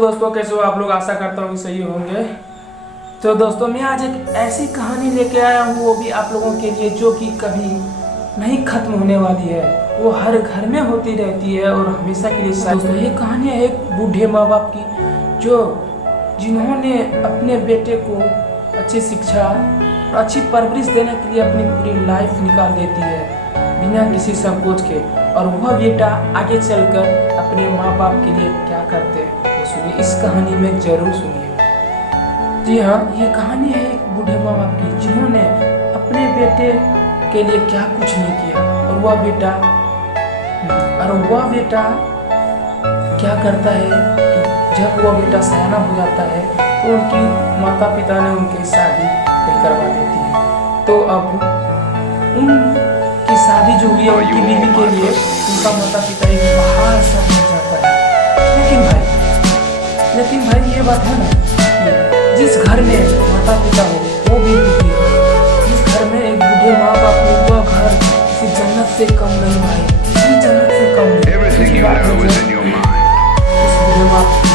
दोस्तों कैसे हो आप लोग, आशा करता हूँ कि सही होंगे। तो दोस्तों मैं आज एक ऐसी कहानी लेके आया हूँ, वो भी आप लोगों के लिए, जो कि कभी नहीं खत्म होने वाली है। वो हर घर में होती रहती है और हमेशा के लिए। दोस्तों ये कहानी है एक बूढ़े माँ बाप की, जिन्होंने अपने बेटे को अच्छी शिक्षा और अच्छी परवरिश देने के लिए अपनी पूरी लाइफ निकाल देती है बिना किसी संकोच के। और वह बेटा आगे चलकर अपने माँ बाप के लिए क्या करते हैं वो सुनिए, इस कहानी में जरूर सुनिए। जी हाँ, ये कहानी है एक बूढ़े माँ बाप की, जिन्होंने अपने बेटे के लिए क्या कुछ नहीं किया। और वह बेटा क्या करता है कि जब वह बेटा सयाना हो जाता है तो उनकी माता पिता ने उनकी शादी करवा देती है। तो अब उनकी शादी जो हुई है उनकी बीवी के लिए उनका माता पिता एक पहाड़ सा बन जाता है। लेकिन भाई ये बात है ना कि जिस घर में माता पिता हो वो भी दुखी हो, जिस घर में एक बूढ़े माँ बाप हो वह घर किसी जन्नत से कम नहीं भाई, किसी जन्नत से कम नहीं। उस बूढ़े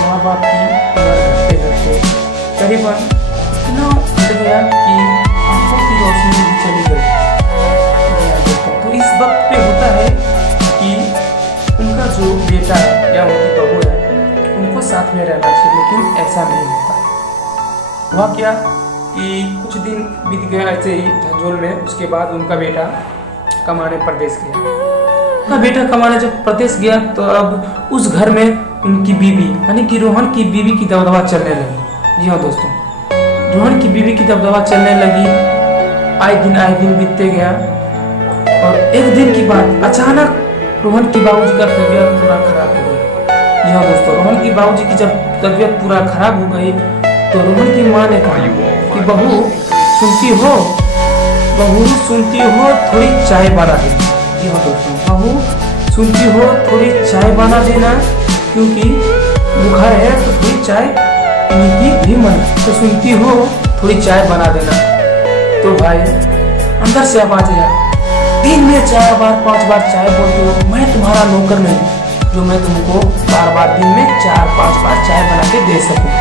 माँ बाप की उम्र घटते घटते करीबन इतना बढ़ गया कि आंखों की रोशनी भी चली गई। तो इस वक्त पे होता है कि उनका जो बेटा है या उनकी बहू है उनको साथ में रहना चाहिए, लेकिन ऐसा नहीं होता। हुआ क्या कि कुछ दिन बीत गया ऐसे ही झंझोल में। उसके बाद उनका बेटा कमाने प्रदेश जब प्रदेश गया तो अब उस घर में उनकी बीवी यानी कि रोहन की बीवी की दबदबा चलने लगी। जी हाँ दोस्तों, रोहन की बीवी की दबदबा चलने लगी। आए दिन बीतते गया और एक दिन की बात अचानक रोहन की बाबूजी का तबीयत पूरा खराब हो गई। जी हाँ दोस्तों, रोहन की बाबूजी की जब तबीयत पूरा खराब हो गई तो रोहन की माँ ने कहा कि बहू सुनती हो थोड़ी चाय बना दे। जी हाँ दोस्तों, बहू सुनती हो थोड़ी चाय बना देना, क्योंकि बुखार है तो थोड़ी चाय पीने की भी मन, तो सुनती हो थोड़ी चाय बना देना। तो भाई अंदर से आवाज आया, दिन में 4 बार 5 बार चाय बोलते हो, मैं तुम्हारा नौकर नहीं जो मैं तुमको बार दिन में 4-5 बार चाय बना के दे सकूं।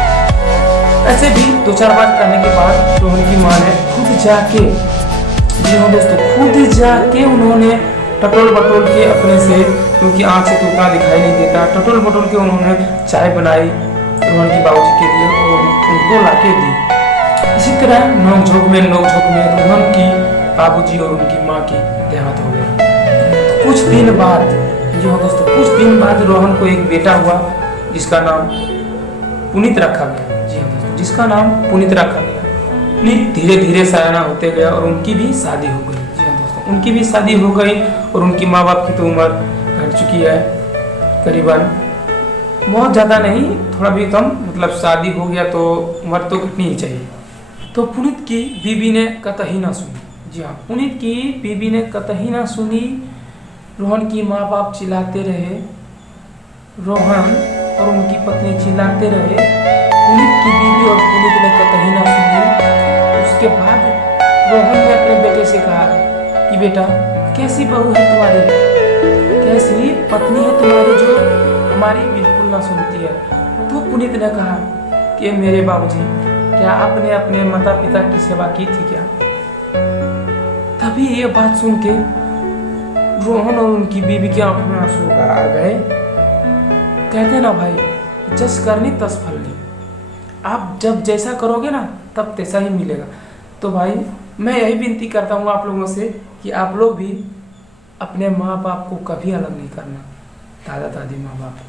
ऐसे भी 2-4 बार करने के बाद रोहन की माँ ने खुद जाके, जी हाँ दोस्तों, खुद जाके उन्होंने टटोल बटोल के अपने से, क्योंकि आँख से तो उतना दिखाई नहीं देता, टटोल बटोल के उन्होंने चाय बनाई रोहन की बाबूजी के लिए और उनको लाके दी। इसी तरह नोक झोंक में रोहन की बाबूजी और उनकी माँ की देहांत हो गई। कुछ दिन बाद, जी हाँ दोस्तों, कुछ दिन बाद रोहन को एक बेटा हुआ जिसका नाम पुनीत रखा गया। जी हाँ दोस्तों, जिसका नाम पुनीत रखा गया। पुनीत धीरे धीरे सयाना होते गया और उनकी भी शादी हो गई। जी हाँ दोस्तों, उनकी भी शादी हो गई और उनकी माँ बाप की तो उम्र घट चुकी है, करीबन बहुत ज़्यादा नहीं, थोड़ा भी कम, मतलब शादी हो गया तो उम्र तो कितनी ही चाहिए। तो पुनीत की बीवी ने कतई ना सुनी। जी हाँ, पुनीत की बीवी ने कतई ना सुनी। रोहन की माँ बाप चिल्लाते रहे, रोहन और उनकी पत्नी चिल्लाते रहे, पुनीत की बीवी और पुनीत ने कतई ना सुनी। उसके बाद रोहन ने अपने बेटे से कहा कि बेटा, कैसी बहू है तुम्हारी, कैसी पत्नी है तुम्हारी जो हमारी बिल्कुल ना सुनती है। तो पुनीत ने कहा कि मेरे बाबूजी, क्या आपने अपने माता पिता की सेवा की थी क्या? तभी ये बात सुन के रोहन और उनकी बीवी की आंखों में आंसू आ गए। कहते ना भाई, जस करनी तस फलनी, आप जब जैसा करोगे ना तब तैसा ही मिलेगा। तो भाई मैं यही विनती करता हूँ आप लोगों से कि आप लोग भी अपने माँ बाप को कभी अलग नहीं करना, दादा दादी माँ बाप को।